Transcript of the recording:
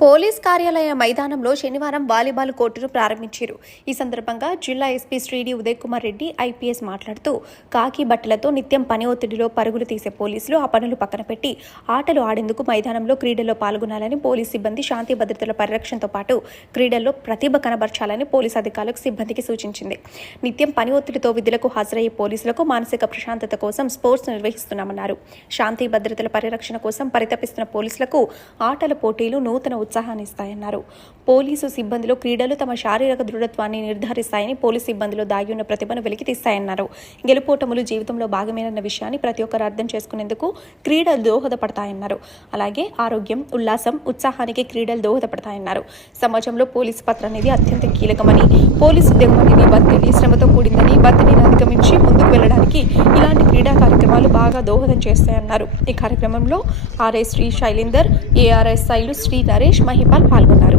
Police కార్యాలయ మైదానంలో శనివారం వాలీబాల్ కోర్టును ప్రారంభించారు. ఈ సందర్భంగా జిల్లా ఎస్పీ శ్రీడి ఉదయ్ కుమార్ రెడ్డి ఐపీఎస్ మాట్లాడుతూ, కాకి బట్టలతో నిత్యం పని ఒత్తిడిలో పరుగులు తీసే పోలీసులు ఆ పనులు పక్కన పెట్టి ఆటలు ఆడేందుకు మైదానంలో క్రీడల్లో పాల్గొనాలని, పోలీస్ సిబ్బంది శాంతి భద్రతల పరిరక్షణతో పాటు క్రీడల్లో ప్రతిభ కనబర్చాలని పోలీస్ అధికారులకు సిబ్బందికి సూచించింది. నిత్యం పని ఒత్తిడితో విధులకు హాజరయ్యే పోలీసులకు మానసిక ప్రశాంతత కోసం స్పోర్ట్స్ నిర్వహిస్తున్నామన్నారు. శాంతి భద్రతల పరిరక్షణ కోసం పరితపిస్తున్న పోలీసులకు ఆటల పోటీలు నూతన ఉత్సాహాన్ని ఇస్తాయన్నారు. పోలీసు సిబ్బందిలో క్రీడలు తమ శారీరక దృఢత్వాన్ని నిర్ధారిస్తాయని, పోలీసు సిబ్బందిలో దాగి ఉన్న ప్రతిభను వెలికితీస్తాయన్నారు. గెలుపోటములు జీవితంలో భాగమేనన్న విషయాన్ని ప్రతి ఒక్కరు అర్థం చేసుకునేందుకు క్రీడలు దోహదపడతాయన్నారు. అలాగే ఆరోగ్యం, ఉల్లాసం, ఉత్సాహానికి క్రీడలు దోహదపడతాయన్నారు. సమాజంలో పోలీసు పాత్ర అనేది అత్యంత కీలకమని, పోలీసు ఉద్యోగం అనేది బంతిని శ్రమతో కూడిందని, బంతిని అధిగమించి ముందుకు వెళ్లడానికి ఇలాంటి క్రీడా కార్యక్రమాలు బాగా దోహదం చేస్తాయన్నారు. ఈ కార్యక్రమంలో ఆర్ఐ శ్రీ శైలేందర్, ఏఆర్ఎస్ఐలు శ్రీ నరేష్, మహిపాల్ పాల్గొన్నారు.